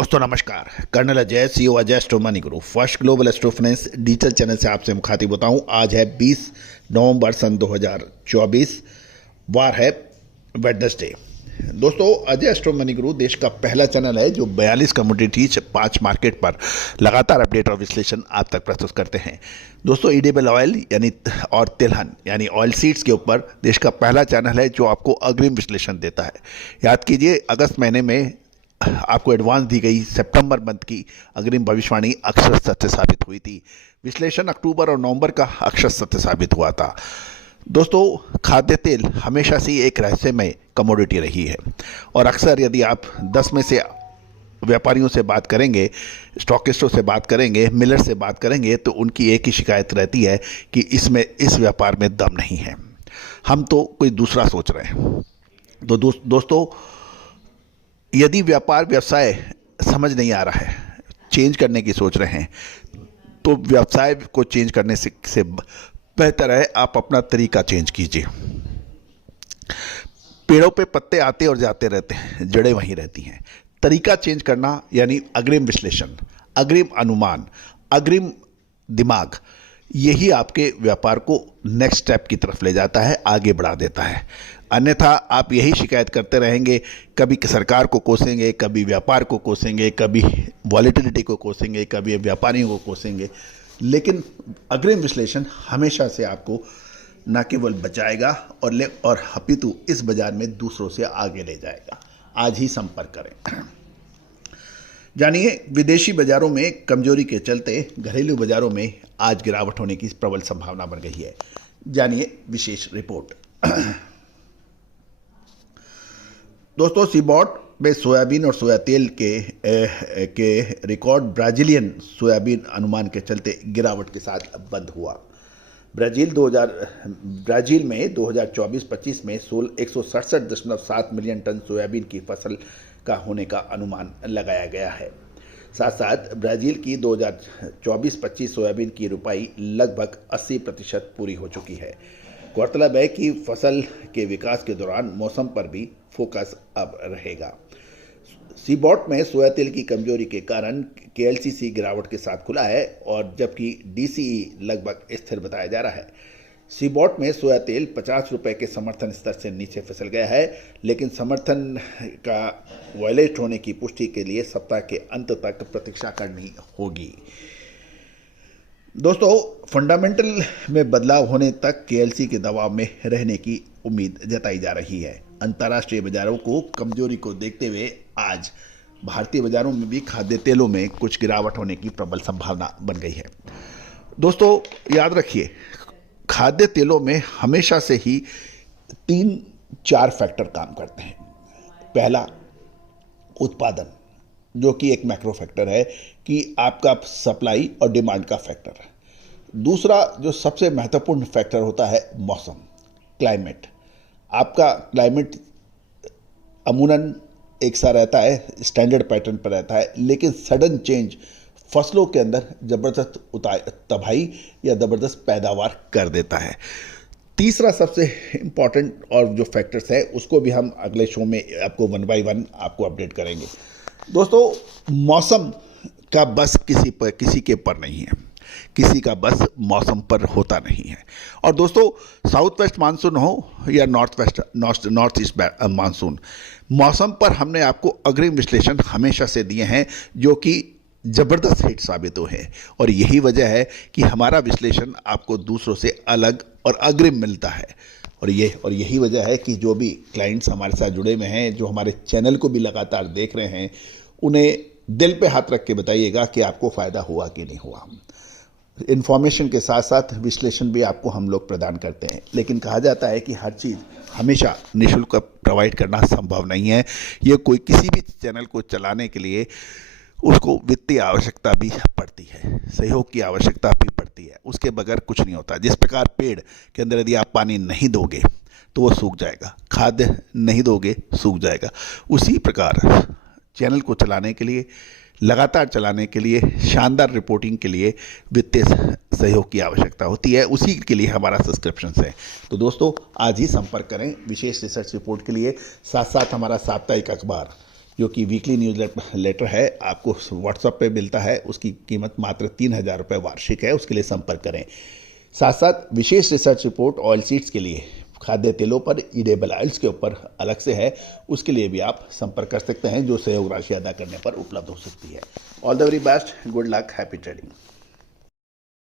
दोस्तों नमस्कार। Colonel Ajay, CEO Ajay astro money group first global astro finance digital channel से आपसे मुखातिब होता हूं। आज है 20 नवंबर सन 2024, वार है वेडनेसडे। दोस्तों, अजय एस्ट्रो मनी ग्रुप देश का पहला चैनल है जो 42 कमोडिटीज 5 मार्केट पर लगातार अपडेट और विश्लेषण आप तक प्रस्तुत करते हैं। दोस्तों, ईडेबल ऑयल यानी और तिलहन यानी ऑयल सीड्स के ऊपर देश का पहला चैनल है जो आपको अग्रिम विश्लेषण देता है। याद कीजिए, अगस्त महीने में आपको एडवांस दी गई सितंबर मंथ की अग्रिम भविष्यवाणी अक्षर सत्य साबित हुई थी। विश्लेषण अक्टूबर और नवंबर का अक्षर सत्य साबित हुआ था। दोस्तों, खाद्य तेल हमेशा से एक रहस्यमय कमोडिटी रही है और अक्सर यदि आप 10 में से व्यापारियों से बात करेंगे, स्टॉकिस्टों से बात करेंगे, मिलर से बात करेंगे तो उनकी एक ही शिकायत रहती है कि इस व्यापार में दम नहीं है, हम तो कोई दूसरा सोच रहे हैं। तो दोस्तों, यदि व्यापार व्यवसाय समझ नहीं आ रहा है, चेंज करने की सोच रहे हैं, तो व्यवसाय को चेंज करने से बेहतर है आप अपना तरीका चेंज कीजिए। पेड़ों पे पत्ते आते और जाते रहते हैं, जड़ें वहीं रहती हैं। तरीका चेंज करना यानी अग्रिम विश्लेषण, अग्रिम अनुमान, अग्रिम दिमाग, यही आपके व्यापार को नेक्स्ट स्टेप की तरफ ले जाता है, आगे बढ़ा देता है। अन्यथा आप यही शिकायत करते रहेंगे, कभी सरकार को कोसेंगे, कभी व्यापार को कोसेंगे, कभी वॉलेटिलिटी को कोसेंगे, कभी व्यापारियों को कोसेंगे, लेकिन अग्रिम विश्लेषण हमेशा से आपको न केवल बचाएगा और अपितु इस बाजार में दूसरों से आगे ले जाएगा। आज ही संपर्क करें। जानिए, विदेशी बाजारों में कमजोरी के चलते घरेलू बाजारों में आज गिरावट होने की प्रबल संभावना बन गई है। जानिए विशेष रिपोर्ट। दोस्तों, सीबॉट में सोयाबीन और सोया तेल के रिकॉर्ड ब्राजीलियन सोयाबीन अनुमान के चलते गिरावट के साथ बंद हुआ। ब्राजील में 2024-25 में 167.7 मिलियन टन सोयाबीन की फसल का होने का अनुमान लगाया गया है। साथ साथ ब्राजील की 2024-25 सोयाबीन की रुपाई लगभग 80% पूरी हो चुकी है। गौरतलब है कि फसल के विकास के दौरान मौसम पर भी फोकस अब रहेगा। सीबॉट में सोया तेल की कमजोरी के कारण केएलसीसी गिरावट के साथ खुला है और जबकि डीसीई लगभग स्थिर बताया जा रहा है। सीबॉट में सोया तेल 50 रुपये के समर्थन स्तर से नीचे फिसल गया है, लेकिन समर्थन का वायलेट होने की पुष्टि के लिए सप्ताह के अंत तक प्रतीक्षा करनी होगी। दोस्तों, फंडामेंटल में बदलाव होने तक केएलसी के दबाव में रहने की उम्मीद जताई जा रही है। अंतर्राष्ट्रीय बाजारों को कमजोरी को देखते हुए आज भारतीय बाजारों में भी खाद्य तेलों में कुछ गिरावट होने की प्रबल संभावना बन गई है। दोस्तों, याद रखिए, खाद्य तेलों में हमेशा से ही 3-4 फैक्टर काम करते हैं। पहला, उत्पादन, जो कि एक मैक्रो फैक्टर है कि आपका सप्लाई और डिमांड का फैक्टर है। दूसरा जो सबसे महत्वपूर्ण फैक्टर होता है, मौसम, क्लाइमेट। आपका क्लाइमेट अमूमन एक सा रहता है, स्टैंडर्ड पैटर्न पर रहता है, लेकिन सडन चेंज फसलों के अंदर ज़बरदस्त तबाही या ज़बरदस्त पैदावार कर देता है। तीसरा सबसे इम्पॉर्टेंट और जो फैक्टर्स है उसको भी हम अगले शो में आपको 1 बाय 1 आपको अपडेट करेंगे। दोस्तों, मौसम का बस किसी के पर नहीं है, किसी का बस मौसम पर होता नहीं है। और दोस्तों, साउथ वेस्ट मानसून हो या नॉर्थ ईस्ट मानसून, मौसम पर हमने आपको अग्रिम विश्लेषण हमेशा से दिए हैं जो कि ज़बरदस्त हिट साबित हुए हैं और यही वजह है कि हमारा विश्लेषण आपको दूसरों से अलग और अग्रिम मिलता है। और यही वजह है कि जो भी क्लाइंट्स हमारे साथ जुड़े हुए हैं, जो हमारे चैनल को भी लगातार देख रहे हैं, उन्हें दिल पे हाथ रख के बताइएगा कि आपको फ़ायदा हुआ कि नहीं हुआ। इन्फॉर्मेशन के साथ साथ विश्लेषण भी आपको हम लोग प्रदान करते हैं, लेकिन कहा जाता है कि हर चीज़ हमेशा निःशुल्क प्रोवाइड करना संभव नहीं है। ये कोई किसी भी चैनल को चलाने के लिए उसको वित्तीय आवश्यकता भी पड़ती है, सहयोग की आवश्यकता भी पड़ती है, उसके बगैर कुछ नहीं होता। जिस प्रकार पेड़ के अंदर यदि आप पानी नहीं दोगे तो वो सूख जाएगा, खाद्य नहीं दोगे सूख जाएगा। उसी प्रकार चैनल को चलाने के लिए, लगातार चलाने के लिए, शानदार रिपोर्टिंग के लिए वित्तीय सहयोग की आवश्यकता होती है। उसी के लिए हमारा सब्सक्रिप्शन है। तो दोस्तों, आज ही संपर्क करें विशेष रिसर्च रिपोर्ट के लिए। साथ साथ हमारा साप्ताहिक अखबार जो कि वीकली न्यूज़ लेटर है, आपको व्हाट्सएप पे मिलता है। उसकी कीमत मात्र 3,000 रुपये वार्षिक है। उसके लिए संपर्क करें। साथ साथ विशेष रिसर्च रिपोर्ट ऑयल सीड्स के लिए खाद्य तेलों पर ईडेबल ऑयल्स के ऊपर अलग से है, उसके लिए भी आप संपर्क कर सकते हैं, जो सहयोग राशि अदा करने पर उपलब्ध हो सकती है। All the very best, good luck, happy trading.